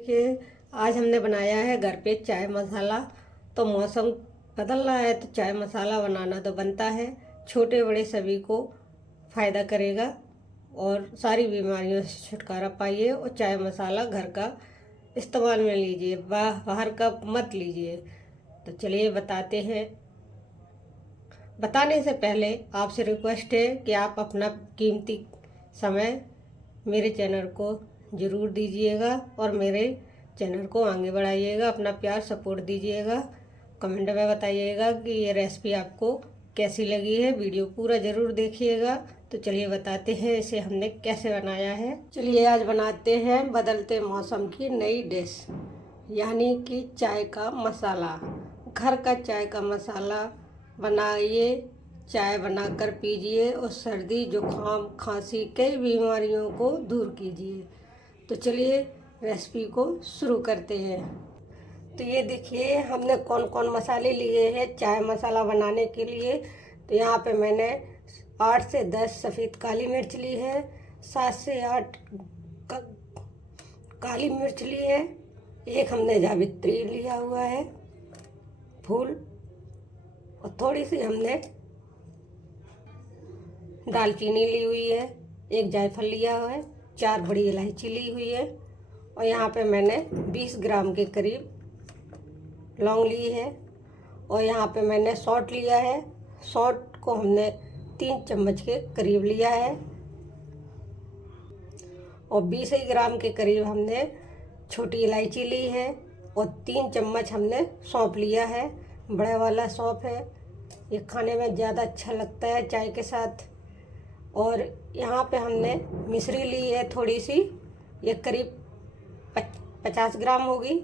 देखिए, आज हमने बनाया है घर पे चाय मसाला। तो मौसम बदल रहा है तो चाय मसाला बनाना तो बनता है। छोटे बड़े सभी को फ़ायदा करेगा और सारी बीमारियों से छुटकारा पाइए। और चाय मसाला घर का इस्तेमाल में लीजिए, बाहर का मत लीजिए। तो चलिए बताते हैं। बताने से पहले आपसे रिक्वेस्ट है कि आप अपना कीमती समय मेरे चैनल को ज़रूर दीजिएगा और मेरे चैनल को आगे बढ़ाइएगा। अपना प्यार सपोर्ट दीजिएगा। कमेंट में बताइएगा कि ये रेसिपी आपको कैसी लगी है। वीडियो पूरा ज़रूर देखिएगा। तो चलिए बताते हैं इसे हमने कैसे बनाया है। चलिए आज बनाते हैं बदलते मौसम की नई डिश, यानी कि चाय का मसाला। घर का चाय का मसाला बनाइए, चाय बनाकर पीजिए और सर्दी जुकाम खांसी कई बीमारियों को दूर कीजिए। तो चलिए रेसिपी को शुरू करते हैं। तो ये देखिए हमने कौन कौन मसाले लिए हैं चाय मसाला बनाने के लिए। तो यहाँ पे मैंने 8 से 10 सफ़ेद काली मिर्च ली है, 7 से 8 काली मिर्च ली है, एक हमने जावित्री लिया हुआ है फूल, और थोड़ी सी हमने दालचीनी ली हुई है, एक जायफल लिया हुआ है, 4 बड़ी इलायची ली हुई है, और यहाँ पे मैंने 20 ग्राम के करीब लौंग ली है, और यहाँ पे मैंने सौंठ लिया है। सौंठ को हमने 3 चम्मच के करीब लिया है, और 20 ग्राम के करीब हमने छोटी इलायची ली है, और 3 चम्मच हमने सौंफ लिया है। बड़ा वाला सौंफ है, ये खाने में ज़्यादा अच्छा लगता है चाय के साथ। और यहाँ पे हमने मिश्री ली है थोड़ी सी, ये करीब 50 ग्राम होगी,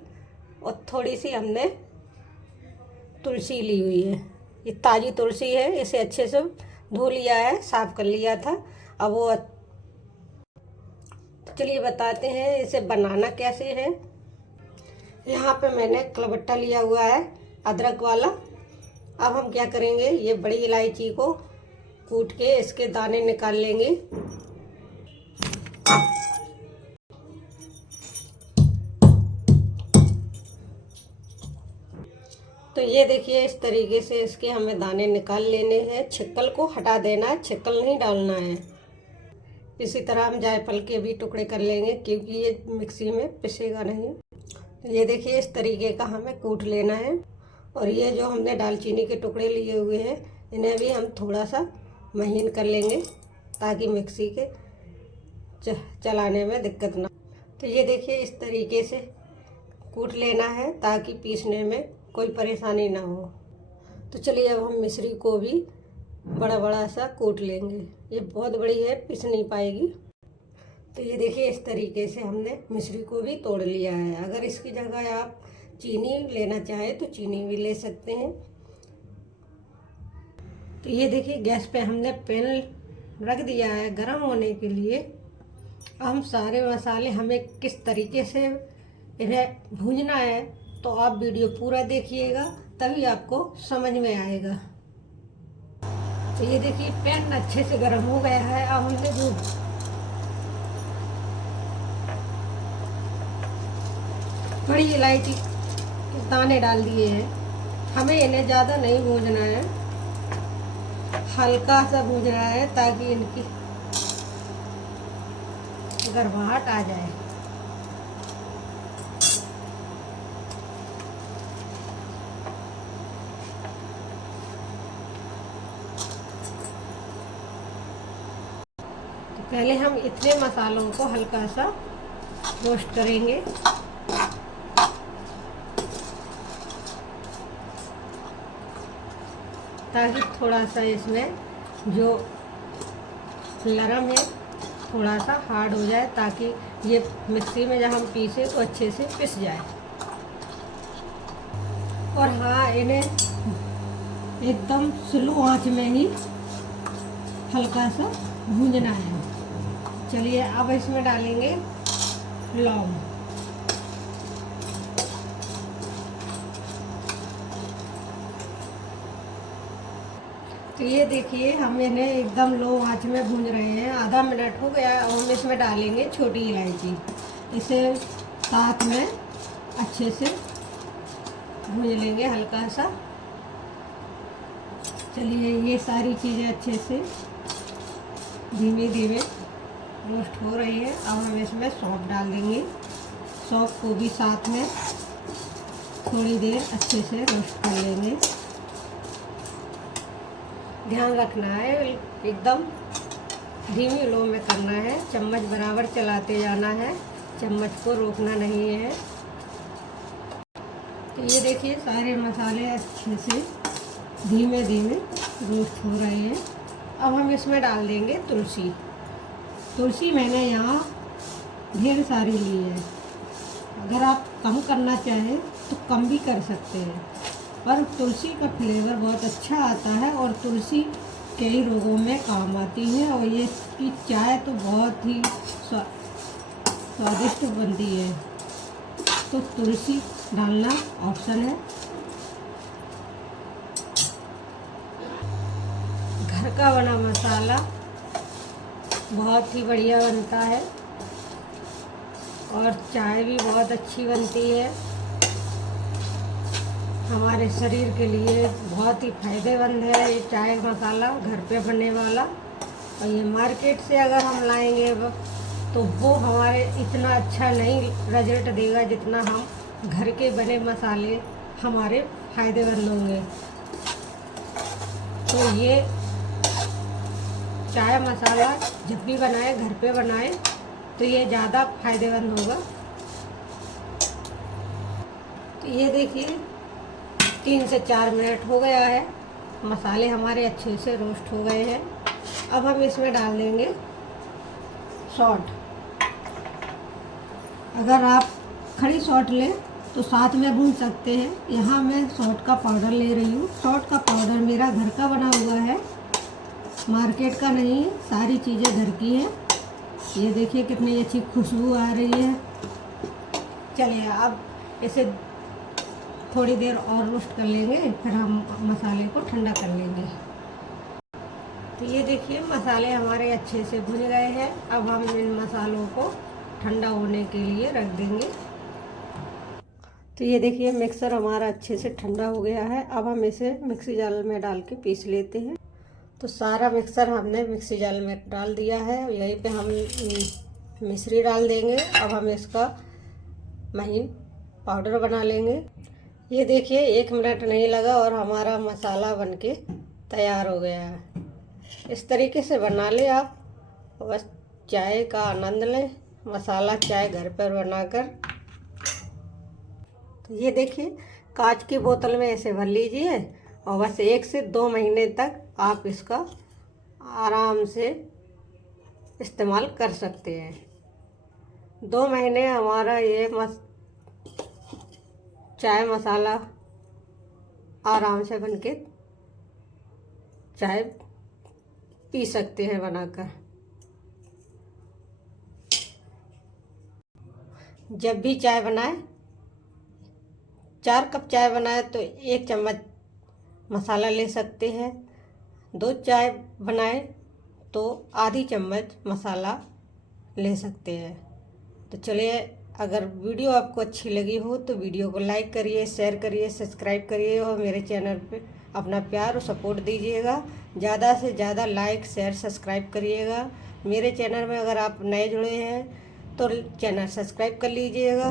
और थोड़ी सी हमने तुलसी ली हुई है। ये ताज़ी तुलसी है, इसे अच्छे से धो लिया है, साफ़ कर लिया था। अब वो चलिए बताते हैं इसे बनाना कैसे है। यहाँ पे मैंने कलबट्टा लिया हुआ है अदरक वाला। अब हम क्या करेंगे, ये बड़ी इलायची को कूट के इसके दाने निकाल लेंगे। तो ये देखिए इस तरीके से इसके हमें दाने निकाल लेने हैं। छिक्कल को हटा देना है, छिक्कल नहीं डालना है। इसी तरह हम जायफल के भी टुकड़े कर लेंगे, क्योंकि ये मिक्सी में पिसेगा नहीं। ये देखिए इस तरीके का हमें कूट लेना है। और ये जो हमने दालचीनी के टुकड़े लिए हुए हैं, इन्हें भी हम थोड़ा सा महीन कर लेंगे, ताकि मिक्सी के चलाने में दिक्कत ना। तो ये देखिए इस तरीके से कूट लेना है, ताकि पीसने में कोई परेशानी ना हो। तो चलिए अब हम मिश्री को भी बड़ा बड़ा सा कूट लेंगे। ये बहुत बड़ी है, पिस नहीं पाएगी। तो ये देखिए इस तरीके से हमने मिश्री को भी तोड़ लिया है। अगर इसकी जगह आप चीनी लेना चाहें तो चीनी भी ले सकते हैं। तो ये देखिए गैस पे हमने पैन रख दिया है गरम होने के लिए। हम सारे मसाले हमें किस तरीके से इन्हें भूनना है, तो आप वीडियो पूरा देखिएगा, तभी आपको समझ में आएगा। तो ये देखिए पैन अच्छे से गर्म हो गया है। अब हमने जो बड़ी इलायची के दाने डाल दिए हैं, हमें इन्हें ज़्यादा नहीं भूनना है, हल्का सा भूनना है, ताकि इनकी गर्माहट आ जाए। तो पहले हम इतने मसालों को हल्का सा रोस्ट करेंगे, ताकि थोड़ा सा इसमें जो नरम है थोड़ा सा हार्ड हो जाए, ताकि ये मिक्सी में जब हम पीसे तो अच्छे से पिस जाए। और हाँ, इन्हें एकदम स्लो आंच में ही हल्का सा भूनना है। चलिए अब इसमें डालेंगे लौंग। तो ये देखिए हम इन्हें एकदम लो आंच में भून रहे हैं। आधा मिनट हो गया। और हम इसमें डालेंगे छोटी इलायची। इसे साथ में अच्छे से भून लेंगे हल्का सा। चलिए ये सारी चीज़ें अच्छे से धीमे धीमे रोस्ट हो रही है। अब हम इसमें सौंफ डाल देंगे। सौंफ को भी साथ में थोड़ी देर अच्छे से रोस्ट कर लेंगे। ध्यान रखना है एकदम धीमी लो में करना है। चम्मच बराबर चलाते जाना है, चम्मच को रोकना नहीं है। तो ये देखिए सारे मसाले अच्छे से धीमे धीमे रोस्ट हो रहे हैं। अब हम इसमें डाल देंगे तुलसी। तुलसी मैंने यहाँ ढेर सारी ली है। अगर आप कम करना चाहें तो कम भी कर सकते हैं, पर तुलसी का फ्लेवर बहुत अच्छा आता है और तुलसी कई रोगों में काम आती है। और ये इसकी चाय तो बहुत ही स्वादिष्ट बनती है। तो तुलसी डालना ऑप्शन है। घर का बना मसाला बहुत ही बढ़िया बनता है और चाय भी बहुत अच्छी बनती है। हमारे शरीर के लिए बहुत ही फायदेमंद है ये चाय मसाला घर पे बनने वाला। और ये मार्केट से अगर हम लाएंगे तो वो हमारे इतना अच्छा नहीं रिजल्ट देगा जितना हम घर के बने मसाले हमारे फायदेमंद होंगे। तो ये चाय मसाला जब भी बनाए घर पे बनाए तो ये ज़्यादा फायदेमंद होगा। तो ये देखिए 3 से 4 मिनट हो गया है। मसाले हमारे अच्छे से रोस्ट हो गए हैं। अब हम इसमें डाल देंगे सौंठ। अगर आप खड़ी सौंठ लें तो साथ में भून सकते हैं। यहाँ मैं सौंठ का पाउडर ले रही हूँ। सौंठ का पाउडर मेरा घर का बना हुआ है, मार्केट का नहीं है। सारी चीज़ें घर की है। ये देखिए कितनी अच्छी खुशबू आ रही है। चलिए अब इसे थोड़ी देर और रोस्ट कर लेंगे, फिर हम मसाले को ठंडा कर लेंगे। तो ये देखिए मसाले हमारे अच्छे से भुन गए हैं। अब हम इन मसालों को ठंडा होने के लिए रख देंगे। तो ये देखिए मिक्सर हमारा अच्छे से ठंडा हो गया है। अब हम इसे मिक्सी जार में डाल के पीस लेते हैं। तो सारा मिक्सर हमने मिक्सी जार में डाल दिया है। यहीं पे हम मिश्री डाल देंगे। अब हम इसका महीन पाउडर बना लेंगे। ये देखिए 1 मिनट नहीं लगा और हमारा मसाला बनके तैयार हो गया है। इस तरीके से बना ले आप, बस चाय का आनंद लें। मसाला चाय घर पर बनाकर। तो ये देखिए कांच की बोतल में ऐसे भर लीजिए और बस 1 से 2 महीने तक आप इसका आराम से इस्तेमाल कर सकते हैं। 2 महीने हमारा ये चाय मसाला आराम से बनके चाय पी सकते हैं बनाकर। जब भी चाय बनाए, 4 कप चाय बनाए तो 1 चम्मच मसाला ले सकते हैं। 2 चाय बनाए तो आधी चम्मच मसाला ले सकते हैं। तो चलिए, अगर वीडियो आपको अच्छी लगी हो तो वीडियो को लाइक करिए, शेयर करिए, सब्सक्राइब करिए और मेरे चैनल पे अपना प्यार और सपोर्ट दीजिएगा। ज़्यादा से ज़्यादा लाइक शेयर सब्सक्राइब करिएगा। मेरे चैनल में अगर आप नए जुड़े हैं तो चैनल सब्सक्राइब कर लीजिएगा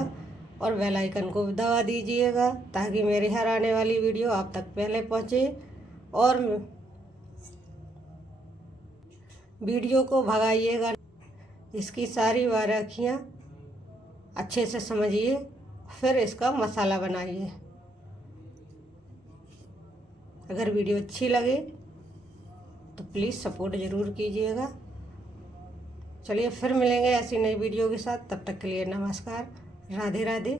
और बेल आइकन को दबा दीजिएगा ताकि मेरी हर आने वाली वीडियो आप तक पहले पहुँचे। और वीडियो को भगाइएगा। इसकी सारी बारीकियाँ अच्छे से समझिए, फिर इसका मसाला बनाइए। अगर वीडियो अच्छी लगे तो प्लीज़ सपोर्ट ज़रूर कीजिएगा। चलिए फिर मिलेंगे ऐसी नई वीडियो के साथ। तब तक के लिए नमस्कार, राधे राधे।